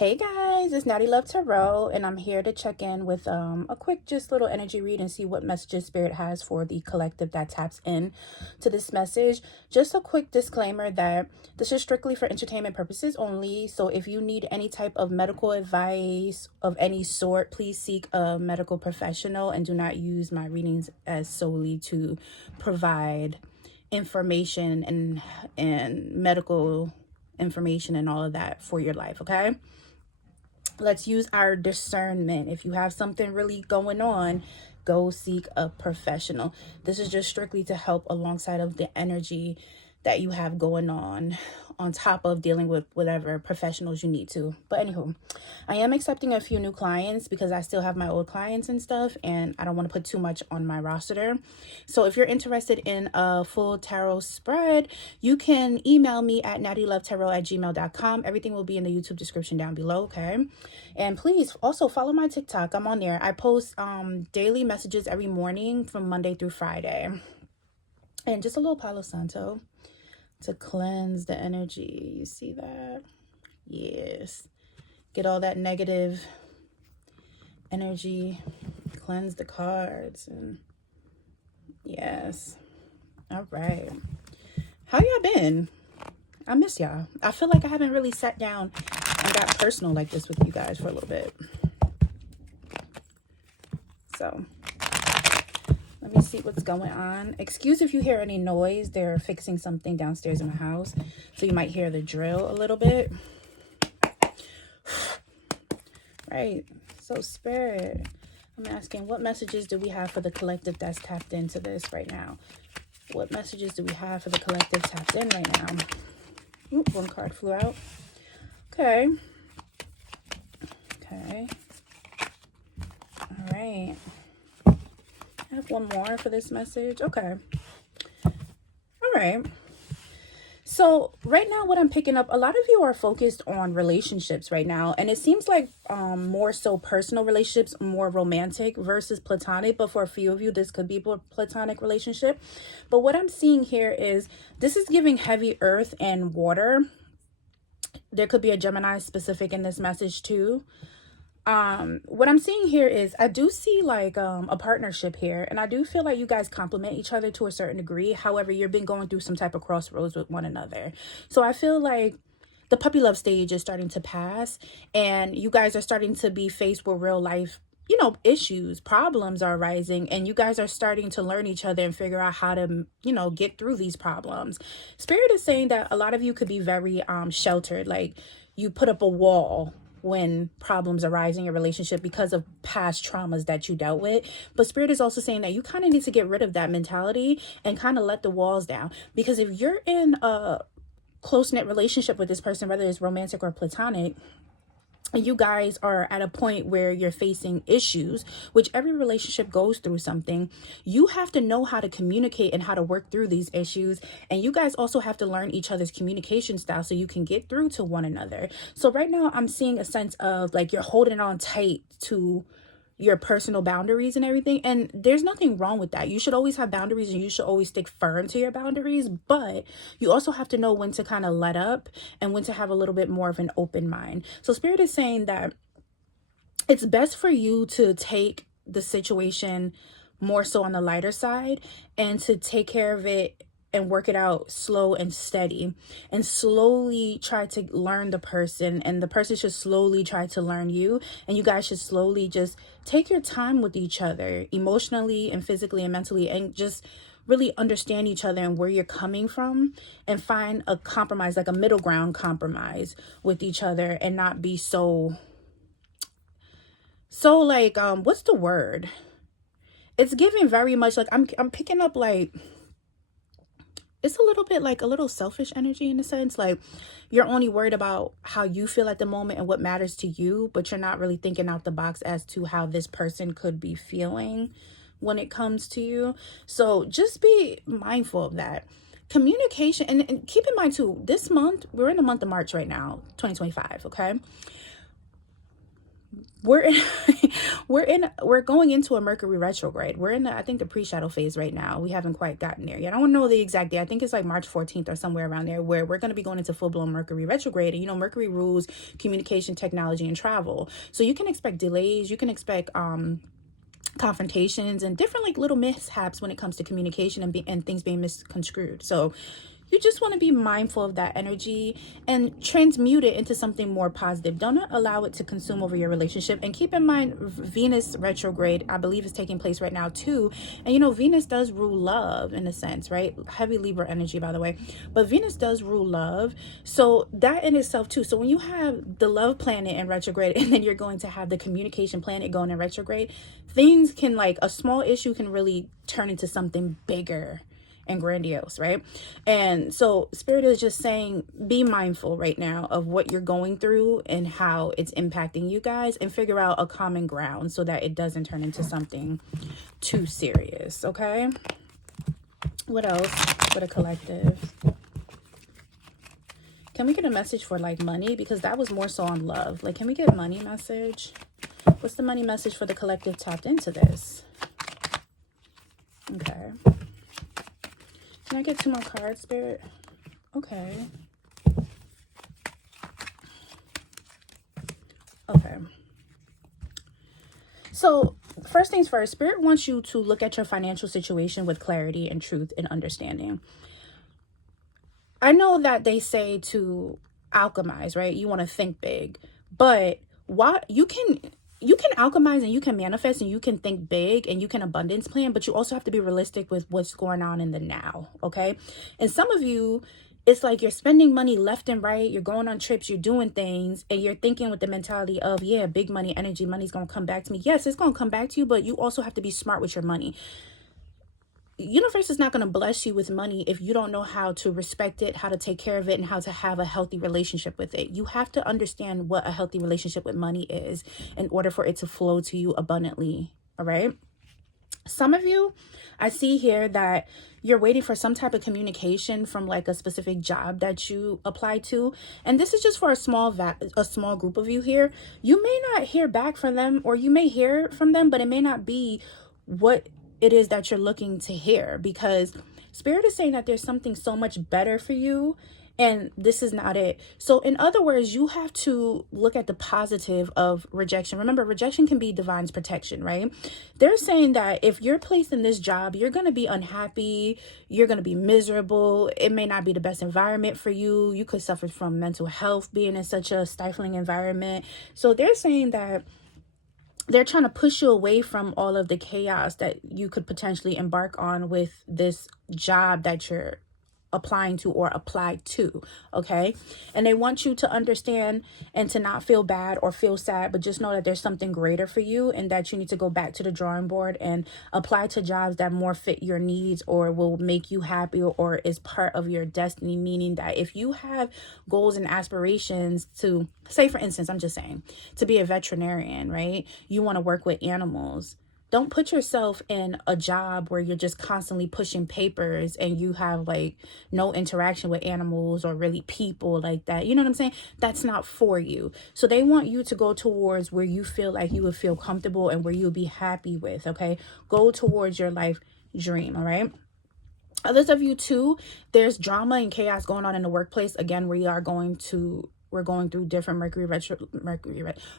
Hey guys, it's Natiluv Tarot, and I'm here to check in with a quick just little energy read and see what messages Spirit has for the collective that taps in to this message. Just a quick disclaimer that this is strictly for entertainment purposes only. So if you need any type of medical advice of any sort, please seek a medical professional and do not use my readings as solely to provide information and medical information and all of that for your life, okay? Let's use our discernment. If you have something really going on, go seek a professional. This is just strictly to help alongside of the energy that you have going on top of dealing with whatever professionals you need to. But anywho, I am accepting a few new clients because I still have my old clients and stuff, and I don't want to put too much on my roster. So if you're interested in a full tarot spread, you can email me at nattylovetarot@gmail.com. Everything will be in the YouTube description down below, okay? And please also follow my TikTok. I'm on there. I post daily messages every morning from Monday through Friday. And just a little Palo Santo to cleanse the energy. You see that? Yes. Get all that negative energy. Cleanse the cards. And yes. All right. How y'all been? I miss y'all. I feel like I haven't really sat down and got personal like this with you guys for a little bit. So let me see what's going on. Excuse if you hear any noise. They're fixing something downstairs in the house, so you might hear the drill a little bit. Right. So Spirit, I'm asking, what messages do we have for the collective that's tapped into this right now? What messages do we have for the collective tapped in right now? Oop, one card flew out. Okay. Okay. All right. I have one more for this message. Okay. All right. So right now what I'm picking up, a lot of you are focused on relationships right now. And it seems like more so personal relationships, more romantic versus platonic. But for a few of you, this could be a platonic relationship. But what I'm seeing here is this is giving heavy earth and water. There could be a Gemini specific in this message too. What I'm seeing here is I do see like a partnership here, and I do feel like you guys complement each other to a certain degree. However, you've been going through some type of crossroads with one another. So I feel like the puppy love stage is starting to pass, and you guys are starting to be faced with real life, you know, issues, problems are arising, and you guys are starting to learn each other and figure out how to, you know, get through these problems. Spirit is saying that a lot of you could be very sheltered, like you put up a wall when problems arise in your relationship because of past traumas that you dealt with. But Spirit is also saying that you kind of need to get rid of that mentality and kind of let the walls down, because if you're in a close-knit relationship with this person, whether it's romantic or platonic, and you guys are at a point where you're facing issues, which every relationship goes through something, you have to know how to communicate and how to work through these issues. And you guys also have to learn each other's communication style so you can get through to one another. So right now I'm seeing a sense of like you're holding on tight to your personal boundaries and everything, and there's nothing wrong with that. You should always have boundaries and you should always stick firm to your boundaries, but you also have to know when to kind of let up and when to have a little bit more of an open mind. So Spirit is saying that it's best for you to take the situation more so on the lighter side and to take care of it and work it out slow and steady, and slowly try to learn the person, and the person should slowly try to learn you, and you guys should slowly just take your time with each other emotionally and physically and mentally, and just really understand each other and where you're coming from, and find a compromise, like a middle ground compromise with each other, and not be so like what's the word? It's giving very much like I'm picking up like it's a little bit like a little selfish energy in a sense, like you're only worried about how you feel at the moment and what matters to you, but you're not really thinking out the box as to how this person could be feeling when it comes to you. So just be mindful of that communication, and keep in mind too, this month, we're in the month of March right now, 2025, okay? we're in, we're going into a Mercury retrograde. We're in I think the pre-shadow phase right now. We haven't quite gotten there yet. I don't know the exact day. I think it's like March 14th or somewhere around there, where we're going to be going into full-blown Mercury retrograde. And Mercury rules communication, technology, and travel. So you can expect delays. You can expect confrontations and different like little mishaps when it comes to communication and things being misconstrued. So you just want to be mindful of that energy and transmute it into something more positive. Don't allow it to consume over your relationship. And keep in mind, Venus retrograde, I believe, is taking place right now too. And Venus does rule love in a sense, right? Heavy Libra energy, by the way. But Venus does rule love. So that in itself too. So when you have the love planet in retrograde and then you're going to have the communication planet going in retrograde, things can, like a small issue can really turn into something bigger and grandiose, right? And so Spirit is just saying, be mindful right now of what you're going through and how it's impacting you guys, and figure out a common ground so that it doesn't turn into something too serious. Okay, what else for the collective? Can we get a message for like money, because that was more so on love? Like, can we get money message? What's the money message for the collective tapped into this? Okay, can I get 2 more cards, Spirit? Okay. Okay. So first things first, Spirit wants you to look at your financial situation with clarity and truth and understanding. I know that they say to alchemize, right? You want to think big, but you can alchemize and you can manifest and you can think big and you can abundance plan, but you also have to be realistic with what's going on in the now. Okay. And some of you, it's like you're spending money left and right. You're going on trips, you're doing things, and you're thinking with the mentality of, yeah, big money, energy, money's going to come back to me. Yes, it's going to come back to you, but you also have to be smart with your money. Universe is not going to bless you with money if you don't know how to respect it, how to take care of it, and how to have a healthy relationship with it. You have to understand what a healthy relationship with money is in order for it to flow to you abundantly. All right. Some of you, I see here that you're waiting for some type of communication from like a specific job that you apply to. And this is just for a small group of you here. You may not hear back from them, or you may hear from them, but it may not be what it is that you're looking to hear, because Spirit is saying that there's something so much better for you and this is not it. So in other words, you have to look at the positive of rejection. Remember, rejection can be divine's protection, right? They're saying that if you're placed in this job, you're going to be unhappy. You're going to be miserable. It may not be the best environment for you. You could suffer from mental health being in such a stifling environment. So they're saying that they're trying to push you away from all of the chaos that you could potentially embark on with this job that you're applying to or applied to. Okay. And they want you to understand and to not feel bad or feel sad, but just know that there's something greater for you, and that you need to go back to the drawing board and apply to jobs that more fit your needs or will make you happy or is part of your destiny. Meaning that if you have goals and aspirations to, say for instance, I'm just saying, to be a veterinarian, right? You want to work with animals. Don't put yourself in a job where you're just constantly pushing papers and you have like no interaction with animals or really people like that. You know what I'm saying? That's not for you. So they want you to go towards where you feel like you would feel comfortable and where you'll be happy with. Okay. Go towards your life dream. All right. Others of you too, there's drama and chaos going on in the workplace. Again, we're going through different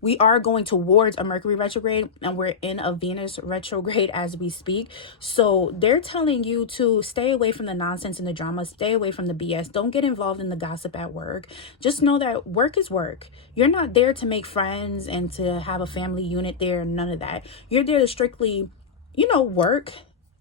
we are going towards a Mercury retrograde, and we're in a Venus retrograde as we speak. So they're telling you to stay away from the nonsense and the drama, stay away from the BS. Don't get involved in the gossip at work. Just know that work is work. You're not there to make friends and to have a family unit there. None of that. You're there to strictly, work,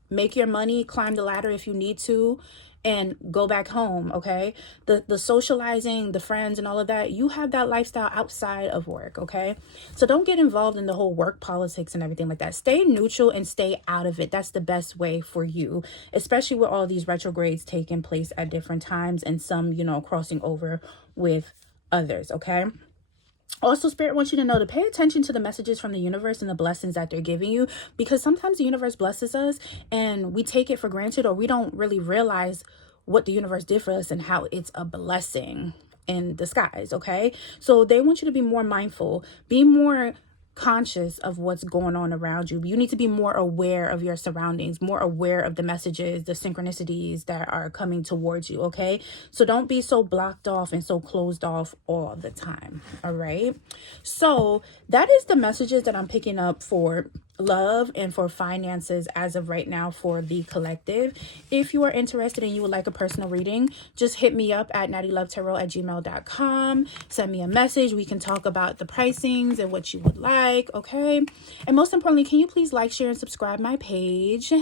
make your money, climb the ladder if you need to, and go back home. Okay. The socializing, the friends and all of that, you have that lifestyle outside of work. Okay. So don't get involved in the whole work politics and everything like that. Stay neutral and stay out of it. That's the best way for you, especially with all these retrogrades taking place at different times and some, crossing over with others. Okay. Also, Spirit wants you to know to pay attention to the messages from the universe and the blessings that they're giving you, because sometimes the universe blesses us and we take it for granted, or we don't really realize what the universe did for us and how it's a blessing in disguise. Okay. So they want you to be more mindful, be more conscious of what's going on around you. You need to be more aware of your surroundings, more aware of the messages, the synchronicities that are coming towards you, okay? So don't be so blocked off and so closed off all the time, all right? So that is the messages that I'm picking up for love and for finances as of right now for the collective. If you are interested and you would like a personal reading, just hit me up at nattylovetarot@gmail.com. Send me a message. We can talk about the pricings and what you would like, okay? And most importantly, can you please like, share, and subscribe my page?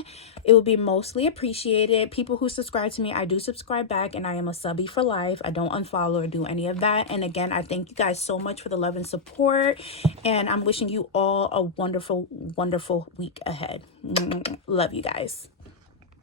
It will be mostly appreciated. People who subscribe to me, I do subscribe back, and I am a subby for life. I don't unfollow or do any of that. And again, I thank you guys so much for the love and support, and I'm wishing you all a wonderful, wonderful week ahead. Love you guys.